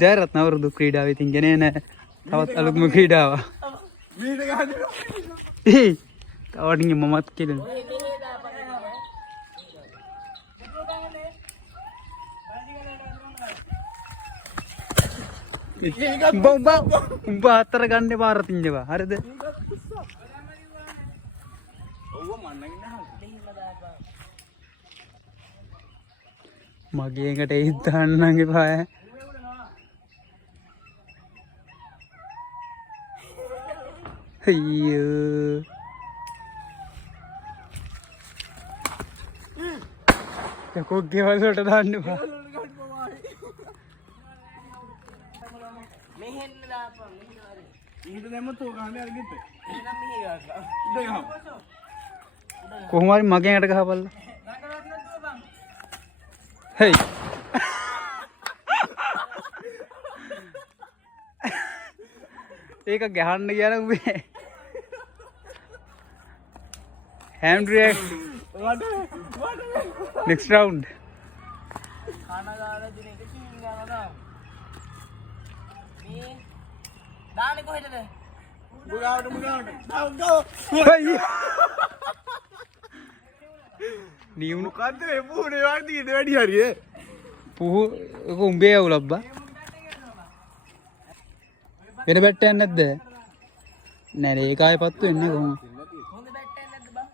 ජයරත්න අවුරුදු ක්‍රීඩාවේ ඉතින් ගෙනේ නැහැ. තවත් අලුත්ම ක්‍රීඩාව. තවටින් මමත් කියලා. උඹ අතර ගන්න පාර තින්නවා. හරිද? මගේ එකට ඒත් දාන්නන් එපා ඈ. අයියෝ. යකෝ ගෙවල් වලට දාන්න එපා. මෙහෙන්න දාපන්. ඊට දැම්මත් ඕක ගහන්නේ අරගෙත්. එහෙනම් මෙහෙ ගහලා. කොහොම හරි මගෙන් යට ගහපල්ලා. Hey. ඒක ගහන්න කියන උඹේ. Hand react. Next round. කනගාලා දින එක චීන් ගන්නවා. මේ දාන්නේ කොහෙටද? මුගාවට. go. නියුණු කද්ද මේ පුහුනේ වර්ධී ඉත වැඩි හරිය. පුහු ඒක උඹේ අවුලබ්බා. වෙන බැට් එකක් නැද්ද? නෑ ඒක ආයෙ පත්තු වෙන්නේ කොහොමද? හොඳ බැට් එකක් නැද්ද බා?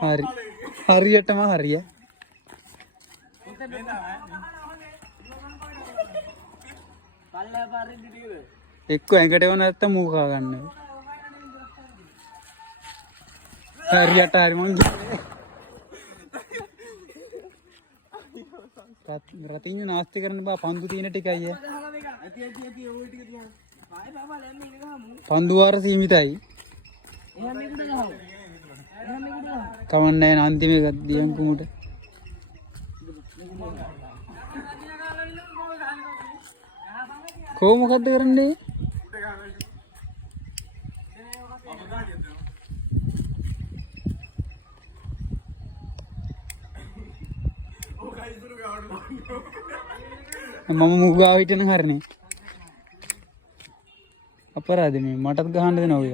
හරි හරියටම හරිය. එක්ක ඇඟට එව නැත්තම් මූ කා ගන්න. හරියට හරි මං රතින් නාස්ති කරන්න බා පන්දු තියෙන ටිකයි ඈ. පන්දු වාර සීමිතයි. කවන්නේ නැහැ අන්තිම එක දියන් කුමුට. කොහොම මොකද්ද කරන්නේ? මම මුගාව හිටන හරිනේ. අපරාධ මේ මටත් ගහන්න දෙනවා ඔය.